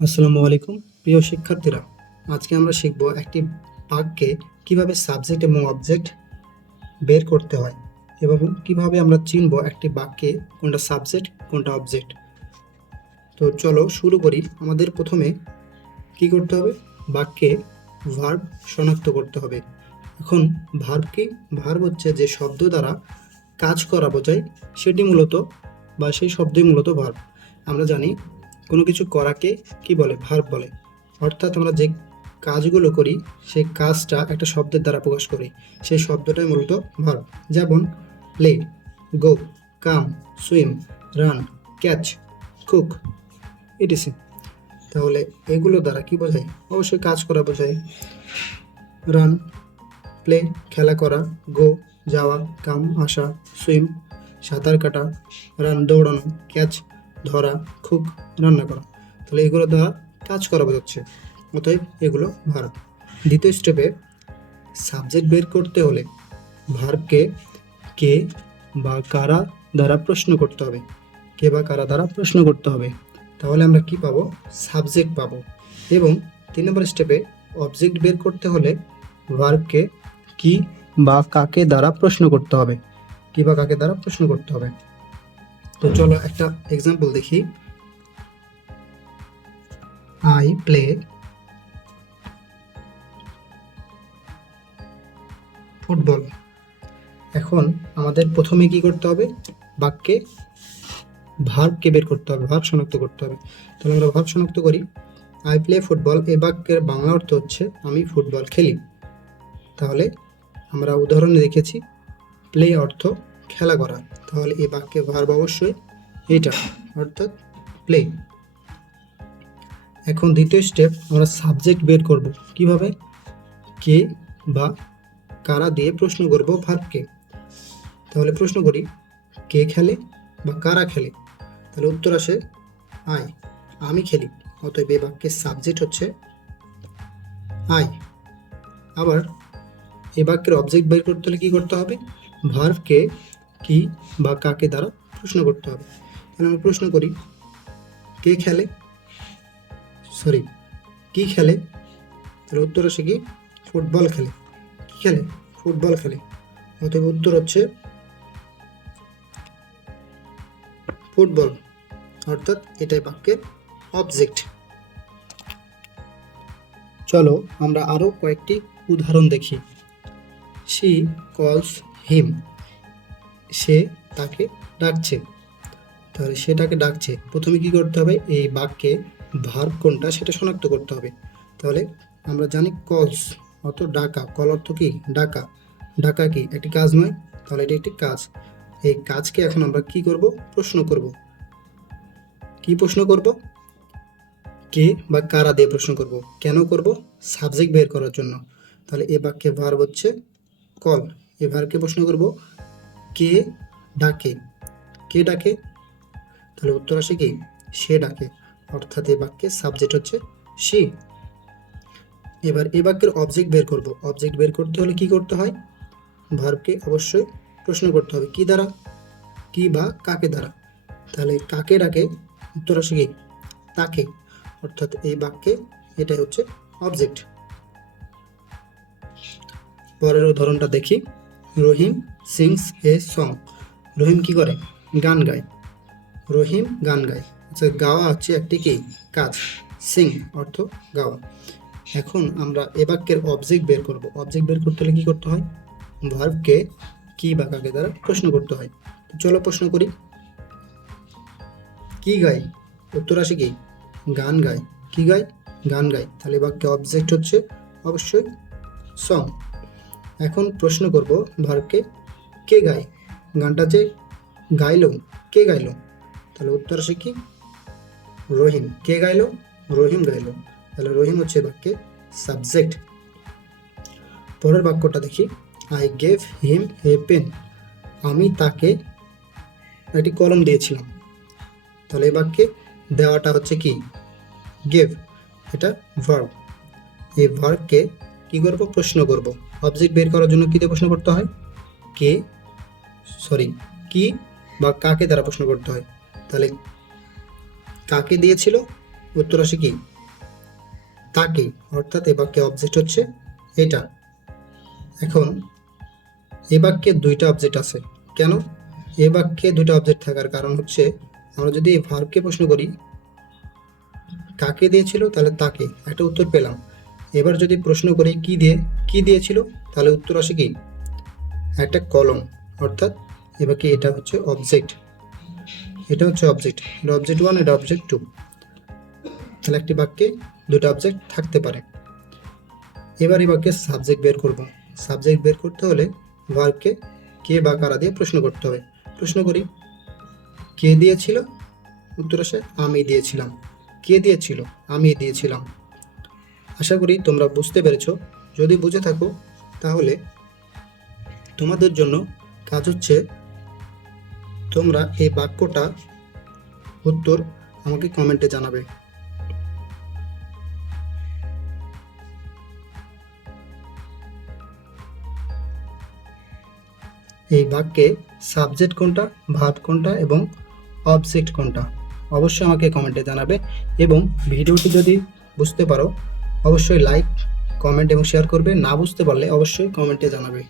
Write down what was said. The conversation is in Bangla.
আসসালামু আলাইকুম। প্রিয় শিক্ষার্থীরা, আজকে আমরা শিখব একটি বাক্যে কীভাবে সাবজেক্ট এবং অবজেক্ট বের করতে হয় এবং কীভাবে আমরা চিনব একটি বাক্যে কোনটা সাবজেক্ট কোনটা অবজেক্ট তো চলো শুরু করি। আমাদের প্রথমে কি করতে হবে? বাক্যে ভার্ব শনাক্ত করতে হবে। এখন ভার্ব কি? ভার্ব হচ্ছে যে শব্দ দ্বারা কাজ করা বোঝায়, সেটি মূলত বা সেই শব্দই মূলত ভার্ব আমরা জানি কোনো কিছু করাকে কি বলে? ভার্ব বলে। অর্থাৎ আমরা যে কাজগুলো করি, সেই কাজটা একটা শব্দের দ্বারা প্রকাশ করি। সেই শব্দটাই মূলত ভার্ব যেমন play go come swim run catch cook ETC তাহলে এগুলো দ্বারা কি বোঝায়? অবশ্যই কাজ করা বোঝায়। রান প্লে খেলা করা গো যাওয়া কাম আসা সুইম সাঁতার কাটা রান দৌড়ানো ক্যাচ ধরা, খুব রান্না করা। তাহলে এগুলো দ্বারা কাজ করা বোঝাচ্ছে। অতএব এগুলো ভার্ব দ্বিতীয় স্টেপে সাবজেক্ট বের করতে হলে ভার্বকে কে বা কারা দ্বারা প্রশ্ন করতে হবে। কে বা কারা দ্বারা প্রশ্ন করতে হবে। তাহলে আমরা কি পাবো? সাবজেক্ট পাবো। এবং তিন নম্বর স্টেপে অবজেক্ট বের করতে হলে ভার্বকে কি বা কাকে দ্বারা প্রশ্ন করতে হবে। কি বা কাকে দ্বারা প্রশ্ন করতে হবে? তো চলো একটা এক্সাম্পল দেখি। আই প্লে ফুটবল এখন আমাদের প্রথমে কি করতে হবে? বাক্যে ভার্বকে বের করতে হবে ভার্ব শনাক্ত করতে হবে। তাহলে আমরা ভার্ব শনাক্ত করি। আই প্লে ফুটবল এই বাক্যের বাংলা অর্থ হচ্ছে আমি ফুটবল খেলি। তাহলে আমরা উদাহরণে দেখেছি প্লে অর্থ খেলা করা। তাহলে এই বাক্যে ভার্ব অবশ্যই এটা অর্থাৎ প্লে এখন দ্বিতীয় স্টেপ আমরা সাবজেক্ট বের করব। কীভাবে? কে বা কারা দিয়ে প্রশ্ন করব ভার্বকে তাহলে প্রশ্ন করি, কে খেলে বা কারা খেলে? তাহলে উত্তর আসে আই আমি খেলি। অতএব এই বাক্যের সাবজেক্ট হচ্ছে আই আবার এই বাক্যের অবজেক্ট বের করতে হলে কী করতে হবে? ভার্ভকে কি বা কাকে দ্বারা প্রশ্ন করতে হবে। তাহলে আমরা প্রশ্ন করি, কে খেলে? সরি কি খেলে? তাহলে উত্তর আসে কি? ফুটবল খেলে। কি খেলে? ফুটবল খেলে। অতএব উত্তর হচ্ছে ফুটবল। অর্থাৎ এটাই বাক্যের অবজেক্ট চলো আমরা আরও কয়েকটি উদাহরণ দেখি। শি কলস হিম সে তাকে ডাকছে। তাহলে সে তাকে ডাকছে। প্রথমে কি করতে হবে? এই বাক্যে ভার্ব কোনটা সেটা শনাক্ত করতে হবে। তাহলে আমরা জানি কলস অর্থ ডাকা। কল অর্থ কি? ডাকা। ডাকা কি? একটি কাজ নয়। তাহলে এটি একটি কাজ। এই কাজকে এখন আমরা কি করব? প্রশ্ন করব। কি প্রশ্ন করব? কে বা কারা দিয়ে প্রশ্ন করব? কেন করব? সাবজেক্ট বের করার জন্য। তাহলে এ বাক্যে ভার্ব হচ্ছে কল এ ভার্বকে প্রশ্ন করব? কে ডাকে? কে ডাকে? তাহলে উত্তর আসে কি? সে ডাকে। অর্থাৎ এ বাক্যের সাবজেক্ট হচ্ছে সে এবার এ বাক্যের অবজেক্ট বের করব। অবজেক্ট বের করতে হলে কি করতে হয়? ভার্বকে অবশ্যই প্রশ্ন করতে হবে। কি দ্বারা? কি বা কাকে দ্বারা? তাহলে কাকে ডাকে? উত্তর আসে কি? তাকে। অর্থাৎ এই বাক্যে এটাই হচ্ছে অবজেক্ট পরের উদাহরণটা দেখি। রহিম সিংস এ সং। রহিম কি করে? গান গায়। রহিম গান গায়। আচ্ছা গাওয়া হচ্ছে একটি কি? কাজ। সিং অর্থ গাওয়া। এখন আমরা এ বাক্যের অবজেক্ট বের করব। অবজেক্ট বের করতে হলে কি করতে হয়? ভার্বকে কি বা কাকে দ্বারা প্রশ্ন করতে হয়। চলো প্রশ্ন করি। কি গায়? উত্তর আসে কি? গান গায়। কি গায়? গান গায়। তাহলে বাক্যে অবজেক্ট হচ্ছে অবশ্যই সং এখন প্রশ্ন করব ভার্বকে কে গায়? গানটা যে গাইলো কে গাইলো তাহলে উত্তর আসে কি? রহিম কে গাইলো? রহিম গাইলো। তাহলে রহিম হচ্ছে বাক্যে সাবজেক্ট পরের বাক্যটা দেখি। I gave him a pen আমি তাকে একটি কলম দিয়েছিলাম। তাহলে এই বাক্যে দেওয়াটা হচ্ছে কি? গেভ এটা ভার্ব এই ভার্বকে কি করব? প্রশ্ন করব। অবজেক্ট বের করার জন্য কি দিয়ে প্রশ্ন করতে হয়? কে সরি, কি বা কাকে দ্বারা প্রশ্ন করতে হয়? তাহলে কাকে দিয়েছিল? উত্তর আসে কি? তাকে, অর্থাৎ এ বাক্যে অবজেক্ট হচ্ছে এটা। এখন, এ বাক্যে দুইটা অবজেক্ট আছে। কেন? এ বাক্যে দুইটা অবজেক্ট থাকার কারণ হচ্ছে, আমরা যদি এই ভার্বকে প্রশ্ন করি, কাকে দিয়েছিল? তাহলে তাকে, একটা উত্তর পেলাম। এবার যদি প্রশ্ন করি, কি দিয়ে, কি দিয়েছিল? তাহলে উত্তর আসে কি? একটা কলম। অর্থাৎ এবার এটা হচ্ছে অবজেক্ট এটা হচ্ছে অবজেক্ট এটা অবজেক্ট ওয়ান এটা অবজেক্ট টু তাহলে একটি বাক্যে দুটো অবজেক্ট থাকতে পারে। এবার এই বাক্যে সাবজেক্ট বের করব। সাবজেক্ট বের করতে হলে ভার্বকে কে বা কারা দিয়ে প্রশ্ন করতে হবে? প্রশ্ন করি, কে দিয়েছিল? উত্তর আসে, আমি দিয়েছিলাম। কে দিয়েছিল? আমি দিয়েছিলাম। আশা করি তোমরা বুঝতে পেরেছ। যদি বুঝে থাকো, তাহলে তোমাদের জন্য কাজ হচ্ছে, তোমরা এই বাক্যটা উত্তর আমাকে কমেন্টে জানাবে। এই বাক্যে সাবজেক্ট কোনটা ভাব কোনটা এবং অবজেক্ট কোনটা, অবশ্যই আমাকে কমেন্টে জানাবে এবং ভিডিওটি যদি বুঝতে পারো, অবশ্যই লাইক কমেন্ট এবং শেয়ার করবে, না বুঝতে পারলে অবশ্যই কমেন্টে জানাবে।